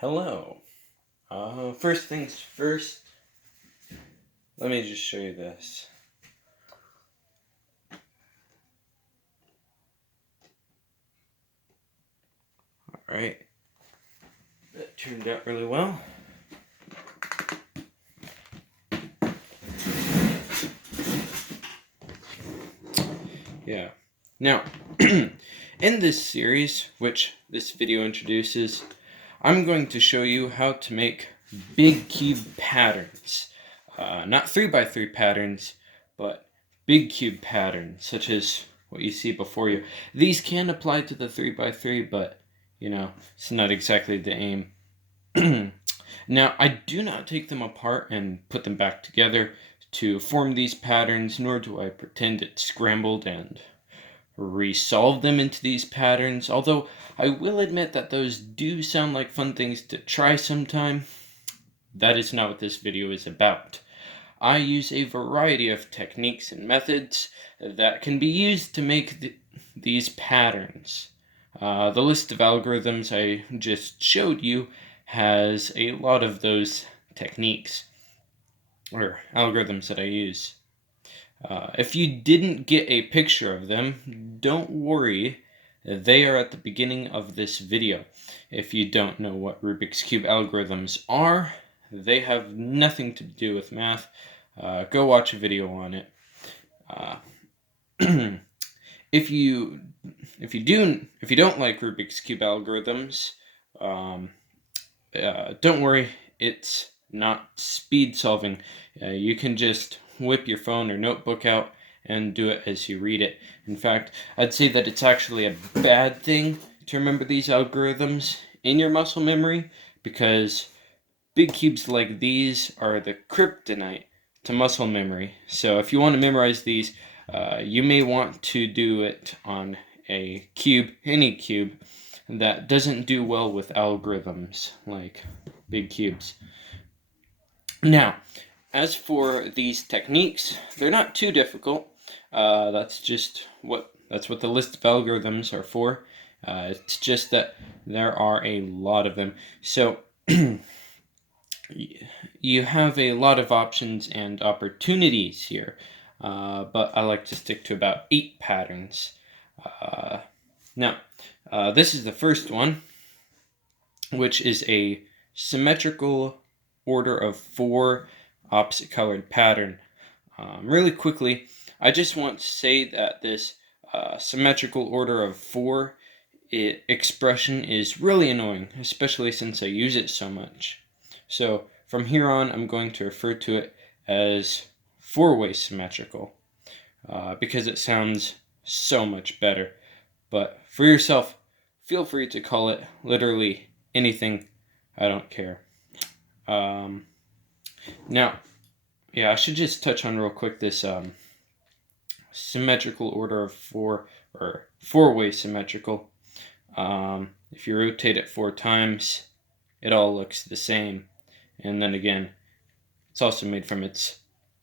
Hello. First things first, let me just show you this. Alright, that turned out really well. Yeah. Now, in this series, which this video introduces, I'm going to show you how to make big cube patterns. Not 3x3 patterns, but big cube patterns, such as what you see before you. These can apply to the 3x3, but, it's not exactly the aim. Now, I do not take them apart and put them back together to form these patterns, nor do I pretend it's scrambled and resolve them into these patterns, although I will admit that those do sound like fun things to try sometime. That is not what this video is about. I use a variety of techniques and methods that can be used to make these patterns. The list of algorithms I just showed you has a lot of those techniques or algorithms that I use. If you didn't get a picture of them, don't worry. They are at the beginning of this video. If you don't know what Rubik's Cube algorithms are, they have nothing to do with math. Go watch a video on it. If you don't like Rubik's Cube algorithms, don't worry. It's not speed solving. You can just whip your phone or notebook out and do it as you read it. In fact, I'd say that it's actually a bad thing to remember these algorithms in your muscle memory, because big cubes like these are the kryptonite to muscle memory. So if you want to memorize these, you may want to do it on a cube, any cube, that doesn't do well with algorithms like big cubes. Now, as for these techniques, they're not too difficult. That's what the list of algorithms are for. It's just that there are a lot of them. So you have a lot of options and opportunities here, but I like to stick to about 8 patterns. Now, this is the first one, which is a symmetrical order of 4 opposite colored pattern. Really quickly, I just want to say that this symmetrical order of 4 expression is really annoying, especially since I use it so much. So from here on, I'm going to refer to it as 4-way symmetrical, because it sounds so much better. But for yourself, feel free to call it literally anything. I don't care. Now, I should just touch on real quick this symmetrical order of 4, or 4-way symmetrical. If you rotate it 4 times, it all looks the same. And then again, it's also made from its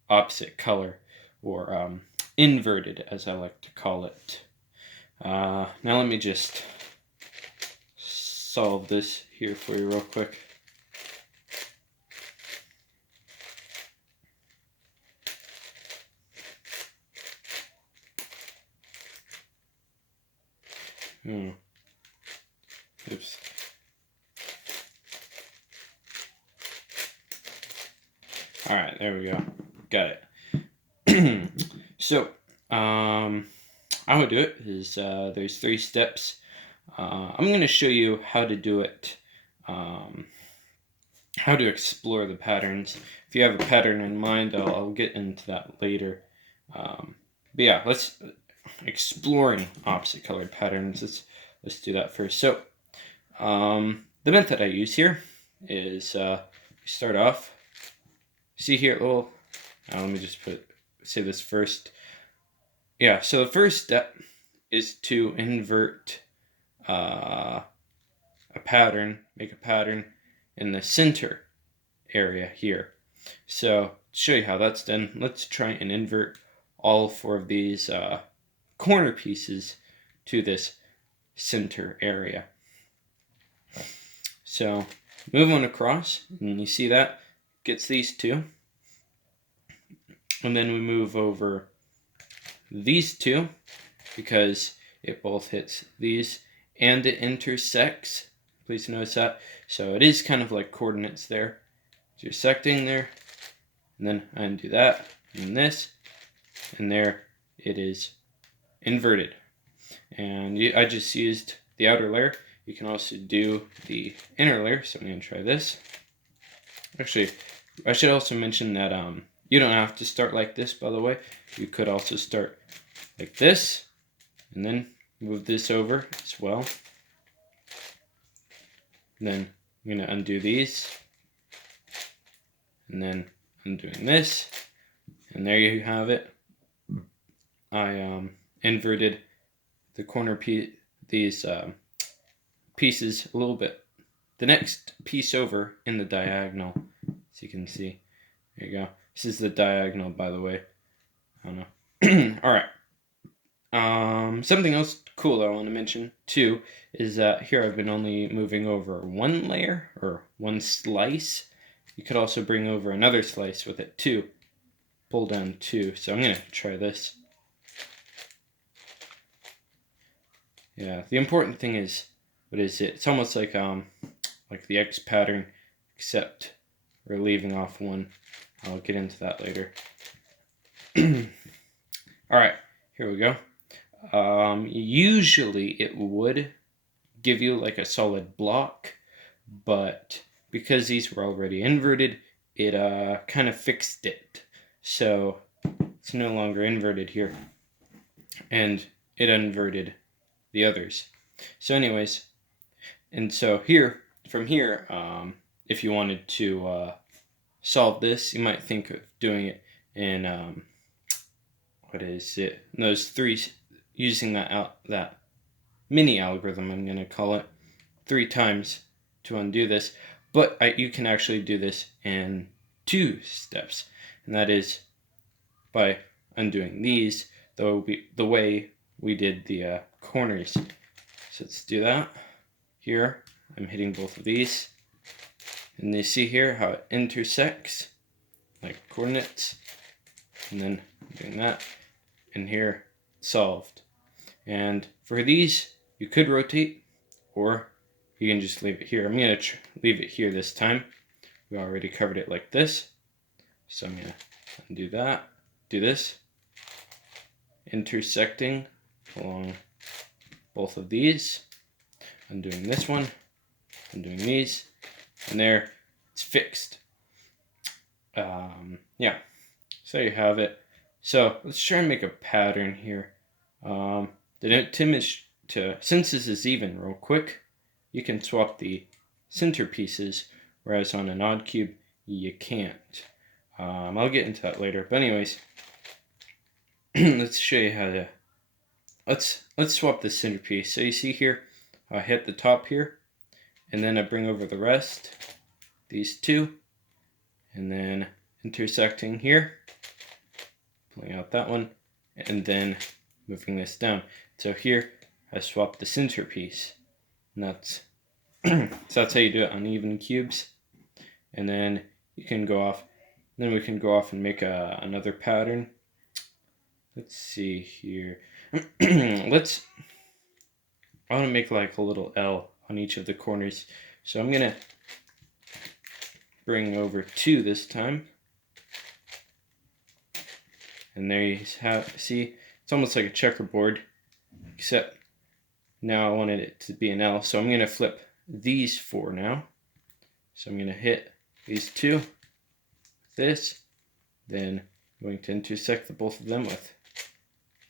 opposite color, or inverted, as I like to call it. Now let me just solve this here for you real quick. Oops. Alright, there we go. Got it. So, how I do it is there's 3 steps. I'm going to show you how to do it, how to explore the patterns. If you have a pattern in mind, I'll get into that later. But yeah, let's exploring opposite colored patterns. Let's do that first. So, the method I use here is start off. See here, let me just say this first. Yeah, so the first step is to invert a pattern, make a pattern in the center area here. So to show you how that's done, let's try and invert all 4 of these corner pieces to this center area. So move one across, and you see that gets these two. And then we move over these two because it both hits these and it intersects. Please notice that. So it is kind of like coordinates there. Intersecting there, and then I undo that, and this, and there it is inverted. And I just used the outer layer. You can also do the inner layer, so I'm going to try this. Actually, I should also mention that you don't have to start like this, by the way. You could also start like this, and then move this over as well. And then I'm going to undo these, and then undoing this, and there you have it. I inverted the corner these pieces a little bit. The next piece over in the diagonal, as you can see. There you go. This is the diagonal, by the way. I don't know. All right. Something else cool I want to mention too is that here I've been only moving over one layer or one slice. You could also bring over another slice with it too. Pull down two. So I'm gonna try this. Yeah. The important thing is, what is it? It's almost like the X pattern, except we're leaving off one. I'll get into that later. All right, here we go. Usually it would give you like a solid block, but because these were already inverted, it kind of fixed it. So it's no longer inverted here, and it inverted the others. So anyways, and so here, from here, if you wanted to solve this, you might think of doing it in what is it? Those three, using that mini algorithm, I'm going to call it, 3 times to undo this. But you can actually do this in 2 steps, and that is by undoing these the way we did the corners. So let's do that. Here, I'm hitting both of these, and you see here how it intersects, like coordinates, and then doing that, and here, solved. And for these, you could rotate, or you can just leave it here. I'm going to leave it here this time. We already covered it like this, so I'm going to undo that, do this, intersecting along both of these, undoing this one, undoing these, and there, it's fixed. Yeah, so you have it. So let's try and make a pattern here. The image since this is even real quick, you can swap the center pieces, whereas on an odd cube, you can't. I'll get into that later, but anyways, let's show you how to, let's swap the center piece. So you see here, I hit the top here, and then I bring over the rest, these two, and then intersecting here, pulling out that one, and then moving this down. So here, I swap the center piece, and that's so that's how you do it on even cubes. And then you can go off. Then we can go off and make another pattern. Let's see here. I want to make like a little L on each of the corners. So I'm gonna bring over 2 this time. And there you see, it's almost like a checkerboard, except now I wanted it to be an L. So I'm gonna flip these 4 now. So I'm gonna hit these 2 with this, then I'm going to intersect the both of them with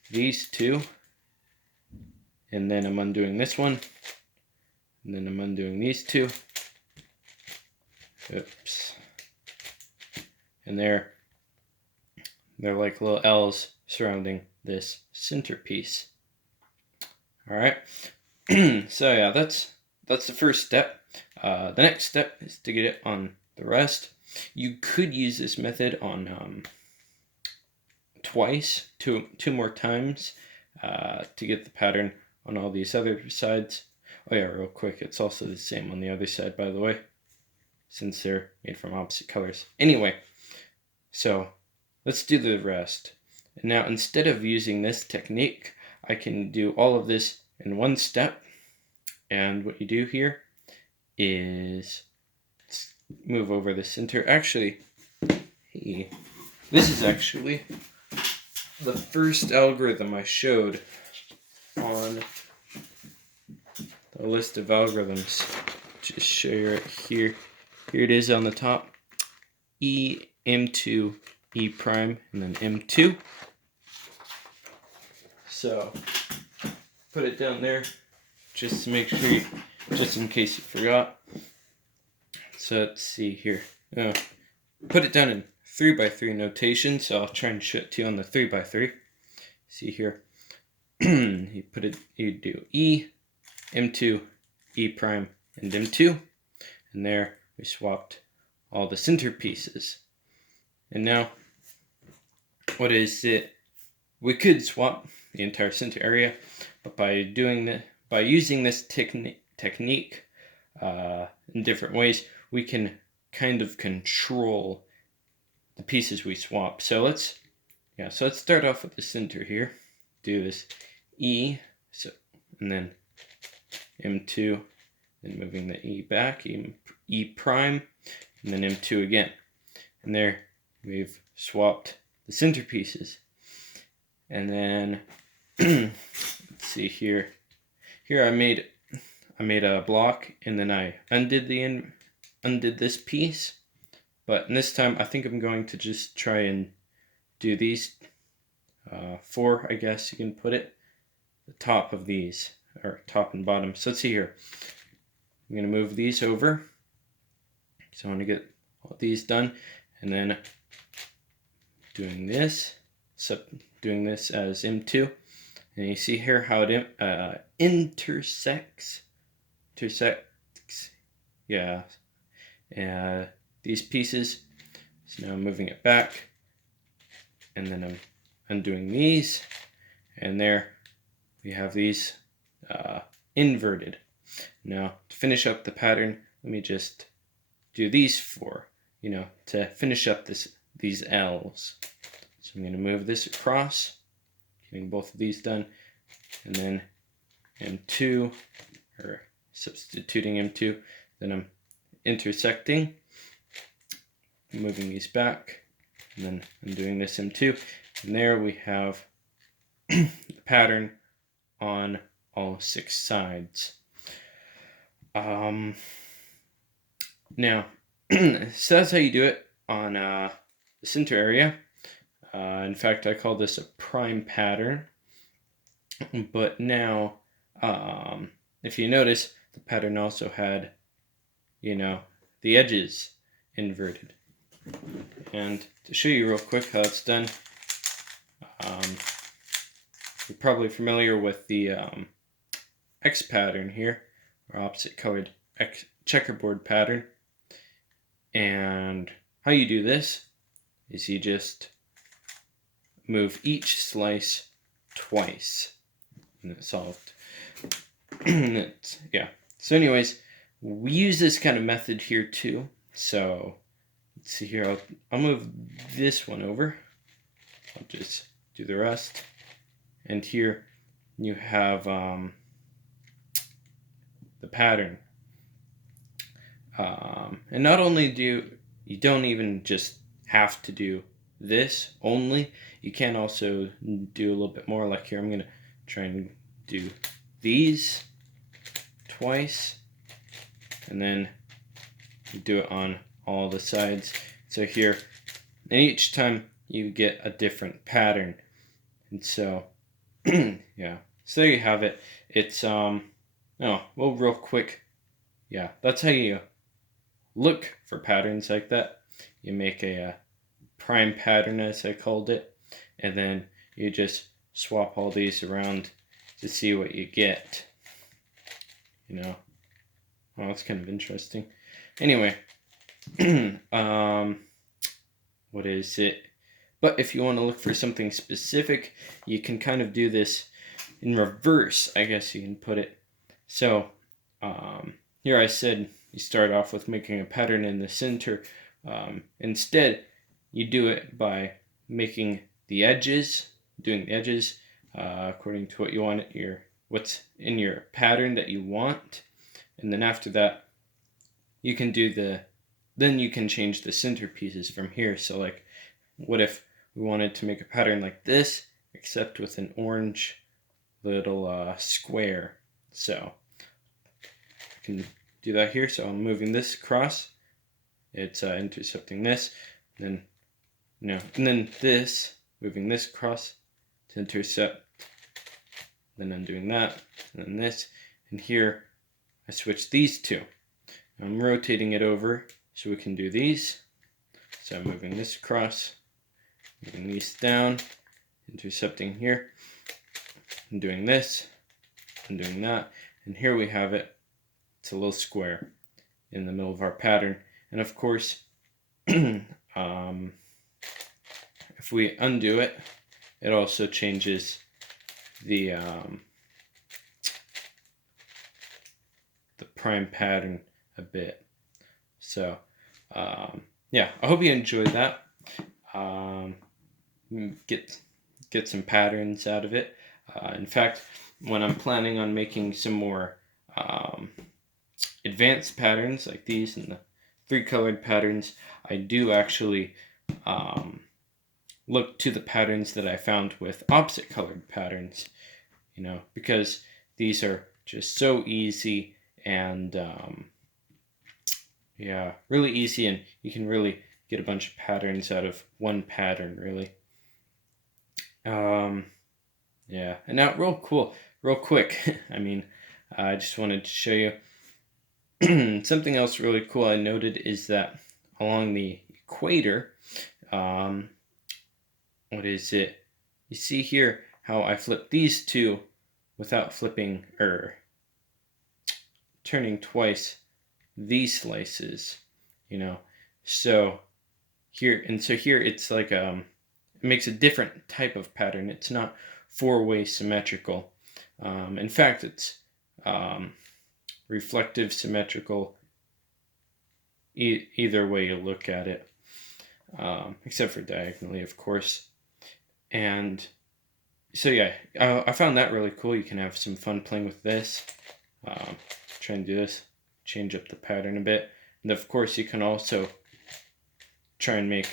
these 2, and then I'm undoing this one, and then I'm undoing these 2. Oops. And they're like little L's surrounding this centerpiece. All right. So yeah, that's the first step. The next step is to get it on the rest. You could use this method on twice, two more times, to get the pattern on all these other sides. Oh yeah, real quick, it's also the same on the other side, by the way. since they're made from opposite colors. Anyway, so let's do the rest. And now instead of using this technique, I can do all of this in one step. And what you do here is move over the center. Actually, hey, this is actually the first algorithm I showed on the list of algorithms. Just show you it here. Here it is on the top. E, M2, E prime, and then M2. So put it down there just to make sure, just in case you forgot. So let's see here. Put it down in 3x3 notation, so I'll try and show it to you on the 3x3. See here. You do E, M2, E prime, and M2. And there we swapped all the center pieces. And now, what is it? We could swap the entire center area, but by using this technique in different ways, we can kind of control the pieces we swap. So let's start off with the center here. Do this E, and then M2, then moving the E back, E prime, and then M2 again. And there we've swapped the center pieces. And then let's see here. Here I made a block, and then I undid this piece. But this time I think I'm going to just try and do these 4, I guess you can put it, the top of these, or top and bottom. So let's see here. I'm going to move these over. So I want to get all these done, and then doing this as M2. And you see here how it intersects. Yeah. These pieces. So now I'm moving it back, and then I'm undoing these, and there we have these inverted. Now to finish up the pattern, let me just do these 4, to finish up these L's. So I'm going to move this across, getting both of these done, and then M2, or substituting M2, then I'm intersecting, moving these back, and then I'm doing this M2, and there we have the pattern on all 6 sides. Now, so that's how you do it on the center area. In fact, I call this a prime pattern. But now, if you notice, the pattern also had, the edges inverted. And to show you real quick how it's done, you're probably familiar with the X pattern here, or opposite colored checkerboard pattern. And how you do this is you just move each slice twice, and it's solved. Yeah. So anyways, we use this kind of method here too. So let's see here. I'll move this one over. I'll just do the rest. And here you have the pattern. And not only you don't even just have to do this only, you can also do a little bit more. Like here, I'm going to try and do these twice, and then do it on all the sides. So here, and each time you get a different pattern. And so, yeah, so there you have it. It's, real quick. Yeah, that's how you look for patterns like that. You make a prime pattern, as I called it, and then you just swap all these around to see what you get. Well, it's kind of interesting. Anyway, what is it? But if you want to look for something specific, you can kind of do this in reverse, I guess you can put it. So here I said you start off with making a pattern in the center. Instead, you do it by making the edges, doing the edges according to what you want, what's in your pattern that you want. And then after that, you can then you can change the center pieces from here. So like, what if we wanted to make a pattern like this, except with an orange little square? So I can do that here. So I'm moving this across. It's intercepting this, and then this, moving this across to intercept. Then undoing that, and then this, and here I switch these two. I'm rotating it over so we can do these. So I'm moving this across, moving these down, intercepting here, and doing this, and doing that, and here we have it. It's a little square in the middle of our pattern. And of course, if we undo it, it also changes the prime pattern a bit. So yeah, I hope you enjoyed that. Get some patterns out of it. In fact, when I'm planning on making some more advanced patterns like these and the 3-colored patterns, I do actually look to the patterns that I found with opposite colored patterns, because these are just so easy and yeah, really easy, and you can really get a bunch of patterns out of one pattern, really. Yeah, and now real quick, I just wanted to show you something else really cool I noted is that along the equator, what is it? You see here how I flip these two without flipping turning twice these slices, So here it's like it makes a different type of pattern. It's not 4-way symmetrical. In fact, it's reflective symmetrical either way you look at it, except for diagonally, of course. And so yeah, I found that really cool. You can have some fun playing with this. Try and do this, change up the pattern a bit. And of course you can also try and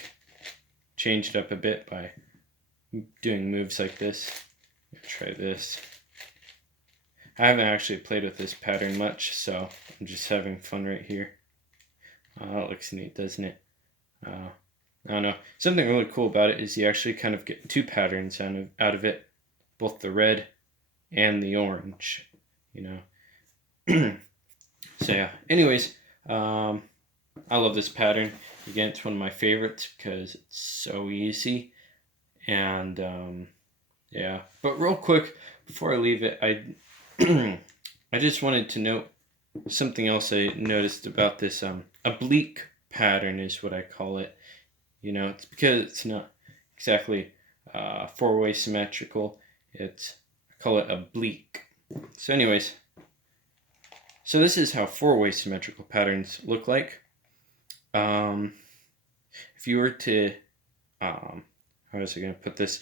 change it up a bit by doing moves like this. Try this. I haven't actually played with this pattern much, so I'm just having fun right here. That looks neat, doesn't it? I don't know. Something really cool about it is you actually kind of get 2 patterns out of it, both the red and the orange, So yeah, anyways, I love this pattern. Again, it's one of my favorites because it's so easy. And yeah, but real quick, before I leave it, I just wanted to note something else I noticed about this oblique pattern is what I call it. It's because it's not exactly 4-way symmetrical. I call it oblique. So anyways, so this is how 4-way symmetrical patterns look like. If you were to, how was I going to put this?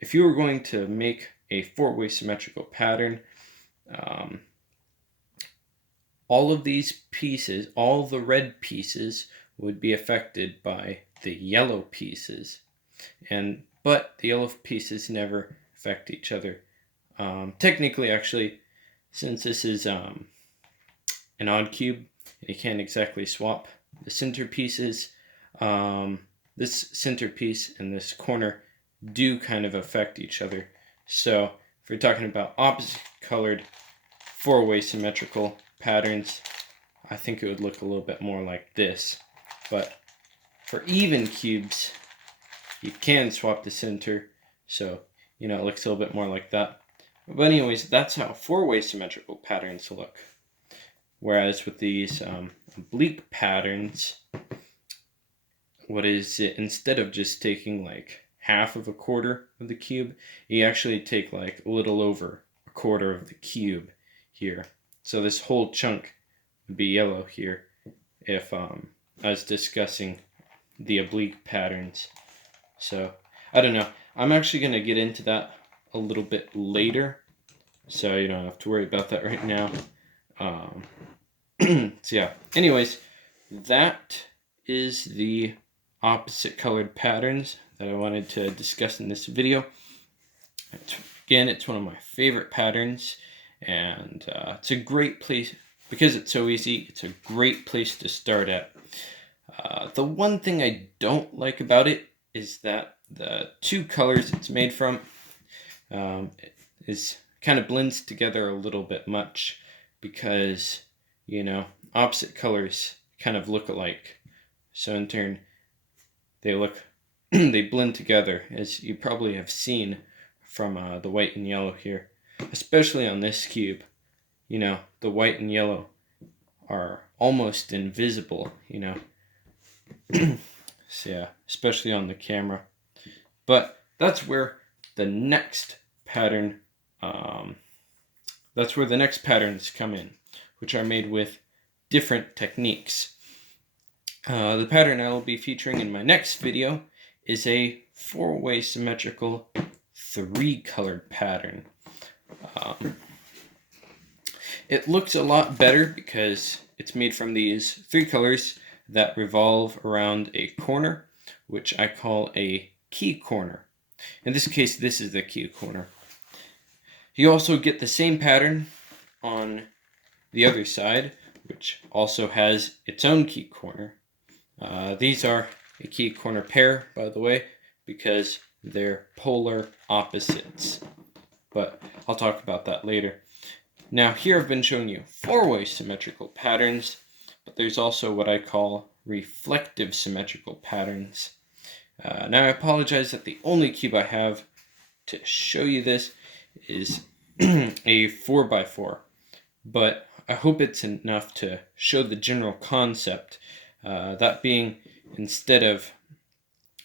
If you were going to make a 4-way symmetrical pattern, all of these pieces, all the red pieces, would be affected by the yellow pieces, but the yellow pieces never affect each other. Technically, actually, since this is an odd cube, you can't exactly swap the center pieces. This center piece and this corner do kind of affect each other. So if we're talking about opposite colored 4-way symmetrical patterns, I think it would look a little bit more like this. But for even cubes, you can swap the center, so it looks a little bit more like that. But anyways, that's how 4-way symmetrical patterns look. Whereas with these oblique patterns, what is it? Instead of just taking like half of a quarter of the cube, you actually take like a little over a quarter of the cube here. So this whole chunk would be yellow here, if I was discussing the oblique patterns. So, I don't know. I'm actually going to get into that a little bit later, so you don't have to worry about that right now. So yeah, anyways, that is the opposite colored patterns that I wanted to discuss in this video. It's one of my favorite patterns, and it's a great place, because it's so easy, it's a great place to start at. The one thing I don't like about it is that the two colors it's made from is kind of blends together a little bit much, because, you know, opposite colors kind of look alike. So in turn, they look, they blend together, as you probably have seen from the white and yellow here. Especially on this cube, you know, the white and yellow are almost invisible, you know. So yeah, especially on the camera. But that's where the next pattern, that's where the next patterns come in, which are made with different techniques. The pattern I will be featuring in my next video is a 4-way symmetrical 3-colored pattern. It looks a lot better because it's made from these 3 colors that revolve around a corner, which I call a key corner. In this case, this is the key corner. You also get the same pattern on the other side, which also has its own key corner. These are a key corner pair, by the way, because they're polar opposites. But I'll talk about that later. Now here I've been showing you 4-way symmetrical patterns, but there's also what I call reflective symmetrical patterns. Now I apologize that the only cube I have to show you this is a 4x4, but I hope it's enough to show the general concept, that being, instead of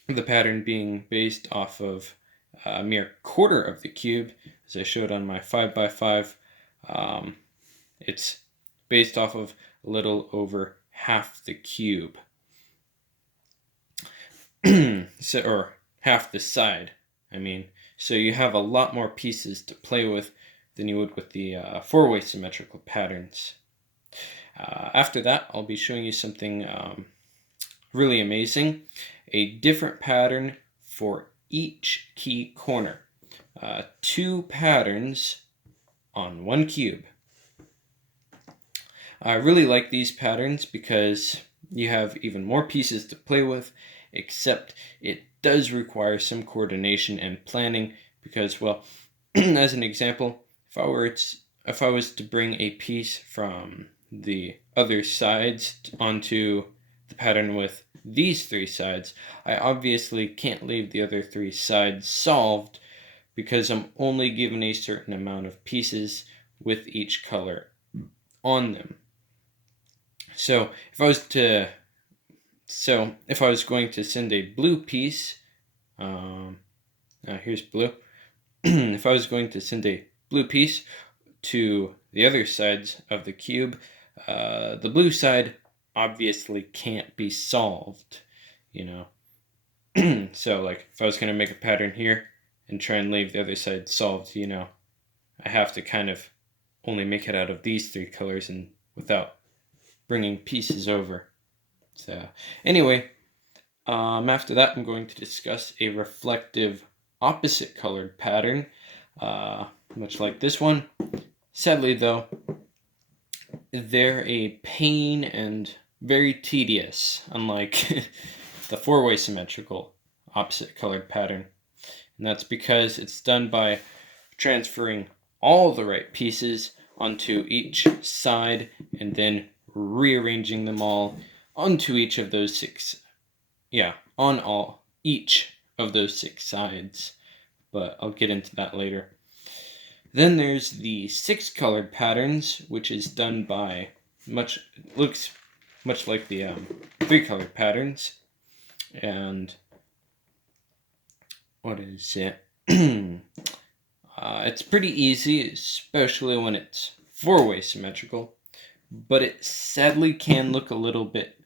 the pattern being based off of a mere quarter of the cube, as I showed on my 5x5, it's based off of a little over half the cube. So, or half the side, I mean. So you have a lot more pieces to play with than you would with the 4-way symmetrical patterns. After that, I'll be showing you something really amazing, a different pattern for each key corner. 2 patterns on 1 cube. I really like these patterns because you have even more pieces to play with, except it does require some coordination and planning because, well, as an example, if I was to bring a piece from the other sides onto the pattern with these 3 sides, I obviously can't leave the other 3 sides solved because I'm only given a certain amount of pieces with each color on them. So if I was going to send a blue piece, here's blue. If I was going to send a blue piece to the other sides of the cube, the blue side obviously can't be solved, you know. So like if I was going to make a pattern here and try and leave the other side solved, you know, I have to kind of only make it out of these 3 colors and without bringing pieces over. So anyway, after that I'm going to discuss a reflective opposite colored pattern, much like this one. Sadly though, they're a pain and very tedious, unlike the 4-way symmetrical opposite colored pattern. And that's because it's done by transferring all the right pieces onto each side and then rearranging them all onto each of those 6, each of those 6 sides. But I'll get into that later. Then there's the 6-colored patterns, which is done by looks much like the 3-colored patterns. And what is it? It's pretty easy, especially when it's 4-way symmetrical. but it sadly can look a little bit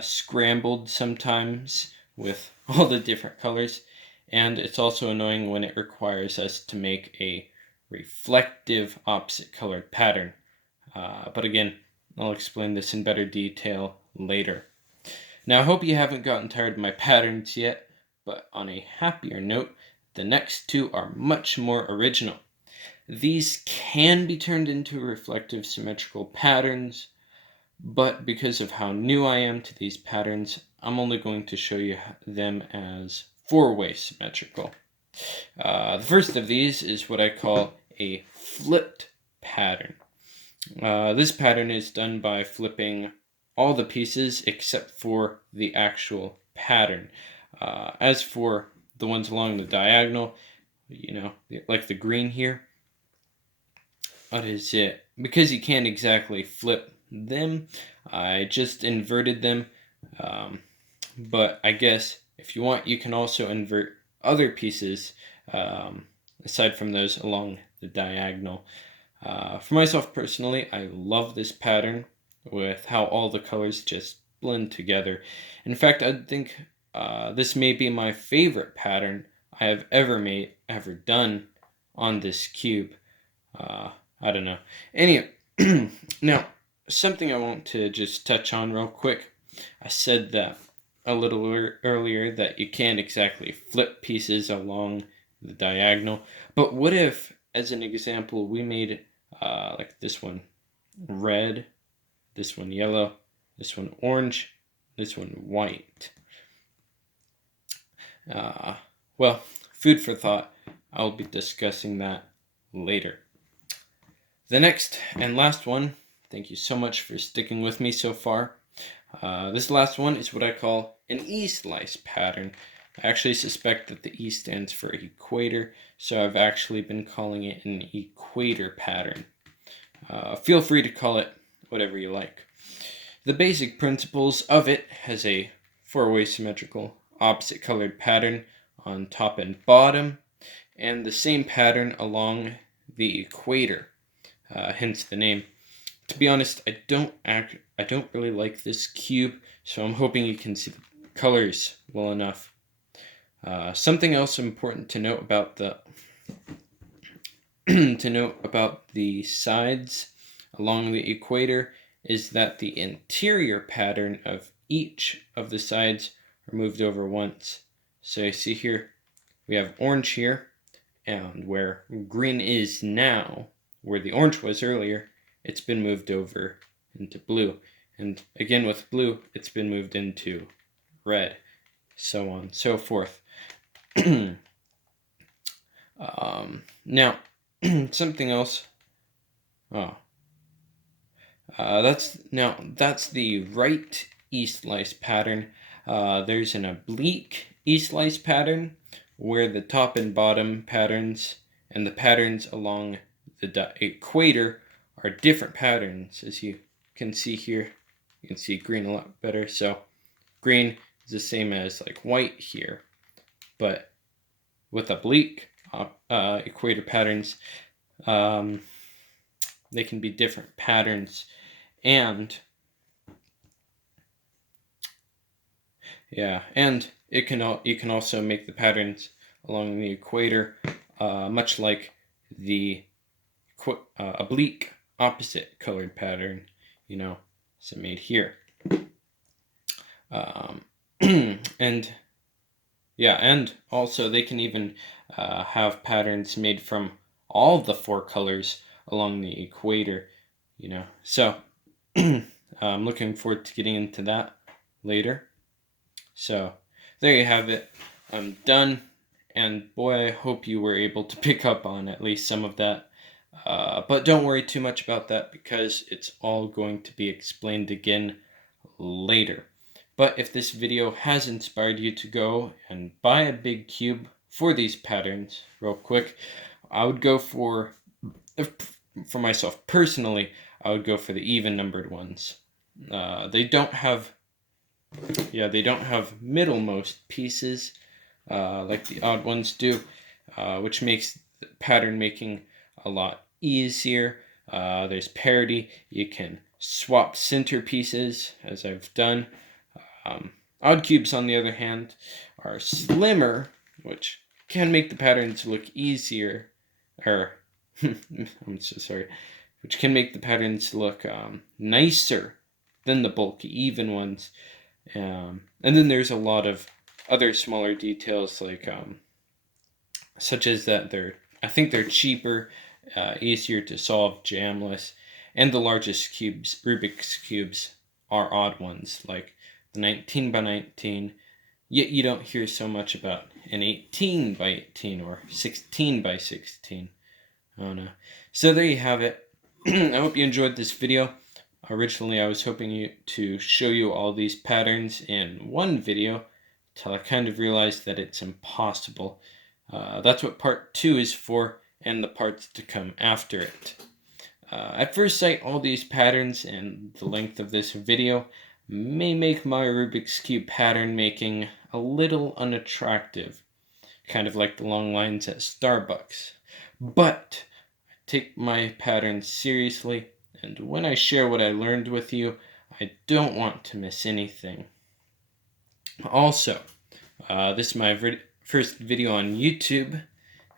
scrambled sometimes with all the different colors, and it's also annoying when it requires us to make a reflective opposite colored pattern. But again, I'll explain this in better detail later. Now, I hope you haven't gotten tired of my patterns yet, but on a happier note, the next two are much more original. These can be turned into reflective symmetrical patterns, but because of how new I am to these patterns, I'm only going to show you them as four-way symmetrical. The first of these is what I call a flipped pattern. This pattern is done by flipping all the pieces except for the actual pattern. As for the ones along the diagonal, like the green here, what is it? Because you can't exactly flip them, I just inverted them. But I guess if you want, you can also invert other pieces aside from those along the diagonal. For myself personally, I love this pattern with how all the colors just blend together. In fact, I think this may be my favorite pattern I have ever done on this cube. I don't know. Anyway, now, something I want to just touch on real quick. I said that a little earlier that you can't exactly flip pieces along the diagonal. But what if, as an example, we made like this one red, this one yellow, this one orange, this one white? Well, food for thought. I'll be discussing that later. The next and last one, thank you so much for sticking with me so far. This last one is what I call an E-slice pattern. I actually suspect that the E stands for equator, so I've actually been calling it an equator pattern. Feel free to call it whatever you like. The basic principles of it has a four-way symmetrical opposite colored pattern on top and bottom, and the same pattern along the equator. Hence the name. To be honest, I don't really like this cube, so I'm hoping you can see the colors well enough. Something else important to note about the sides along the equator is that the interior pattern of each of the sides are moved over once. So you see here, we have orange here, and where green is now, where the orange was earlier, it's been moved over into blue. And again with blue, it's been moved into red. So on and so forth. Now, something else. That's the right E-slice pattern. There's an oblique E-slice pattern where the top and bottom patterns and the patterns along the equator are different patterns. As you can see here, you can see green a lot better. So green is the same as like white here, but with oblique equator patterns, they can be different patterns, and you can also make the patterns along the equator much like the oblique opposite colored pattern, so made here. And also they can even have patterns made from all the four colors along the equator, So I'm looking forward to getting into that later. So there you have it. I'm done, and boy, I hope you were able to pick up on at least some of that. But don't worry too much about that because it's all going to be explained again later. But if this video has inspired you to go and buy a big cube for these patterns real quick, I would go for myself personally, I would go for the even numbered ones. They don't have middlemost pieces like the odd ones do, which makes pattern making a lot easier. There's parity. You can swap center pieces, as I've done. Odd cubes, on the other hand, are slimmer, which can make the patterns look easier, or I'm so sorry, which can make the patterns look nicer than the bulky even ones. And then there's a lot of other smaller details, like such as that I think they're cheaper, easier to solve, jamless, and the largest cubes, Rubik's cubes, are odd ones, like the 19 by 19. Yet you don't hear so much about an 18 by 18 or 16 by 16. Oh no. So there you have it. I hope you enjoyed this video. Originally, I was hoping to show you all these patterns in one video, till I kind of realized that it's impossible. That's what part 2 is for, and the parts to come after it. At first sight, all these patterns and the length of this video may make my Rubik's Cube pattern making a little unattractive, kind of like the long lines at Starbucks. But I take my patterns seriously, and when I share what I learned with you, I don't want to miss anything. Also, this is my first video on YouTube,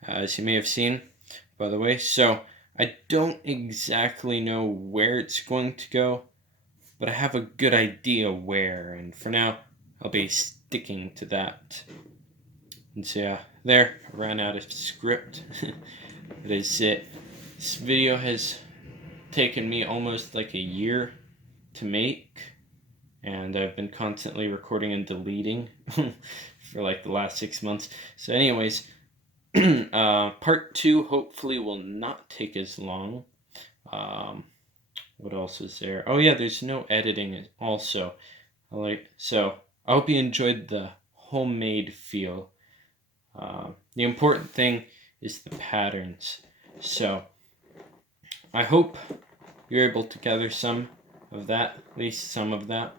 as you may have seen, by the way, so I don't exactly know where it's going to go, but I have a good idea where, and for now, I'll be sticking to that. And so yeah, there, I ran out of script. That is it. This video has taken me almost like a year to make, and I've been constantly recording and deleting for like the last 6 months. So anyways, part 2 hopefully will not take as long. What else is there? Oh yeah, there's no editing also. So I hope you enjoyed the homemade feel. The important thing is the patterns. So I hope you're able to gather some of that, at least some of that.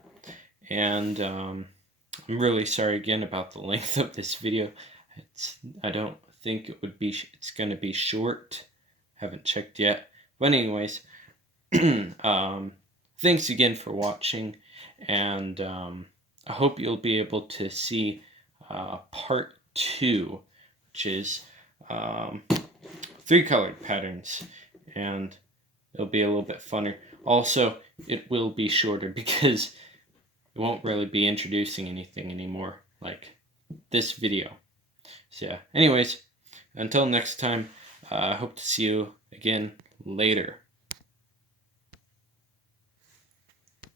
And I'm really sorry again about the length of this video. I don't think it's going to be short. Haven't checked yet. But anyways, thanks again for watching, and I hope you'll be able to see part 2, which is 3 colored patterns, and it'll be a little bit funner. Also, it will be shorter because it won't really be introducing anything anymore like this video. So yeah, anyways, until next time, I hope to see you again later.